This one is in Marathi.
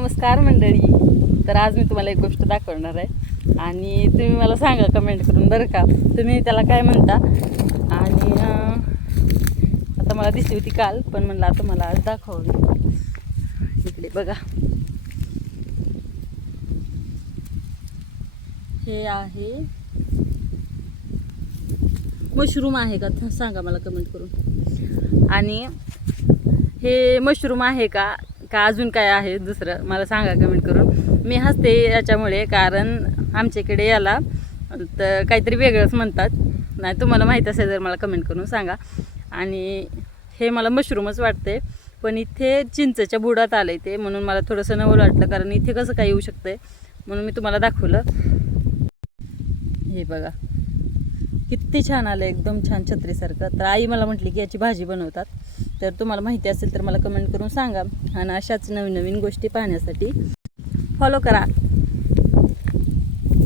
नमस्कार मंडळी. तर आज मी तुम्हाला एक गोष्ट दाखवणार आहे आणि तुम्ही मला सांगा कमेंट करून बरं का, तुम्ही त्याला काय म्हणता. आणि आता मला दिसली होती काल, पण म्हणलं आता मला आज दाखवली. इकडे बघा, हे आहे मशरूम आहे का सांगा मला कमेंट करून. आणि हे मशरूम आहे का का अजून काय आहे दुसरं मला सांगा कमेंट करून. मी हसते याच्यामुळे कारण आमच्याकडे याला तर काहीतरी वेगळंच म्हणतात. नाही तुम्हाला माहीत असेल तर मला कमेंट करून सांगा. आणि हे मला मशरूमच वाटते, पण इथे चिंचेच्या बुडात आलं ते, म्हणून मला थोडंसं नवल वाटलं कारण इथे कसं काय येऊ शकते, म्हणून मी तुम्हाला दाखवलं. हे बघा किती छान आलं, एकदम छान छत्रीसारखं. तर आई मला म्हटली की याची भाजी बनवतात, तर तुम्हाला माहिती असेल तर मला कमेंट करून सांगा. आणि अशाच नवीन नवीन गोष्टी पाहण्यासाठी फॉलो करा.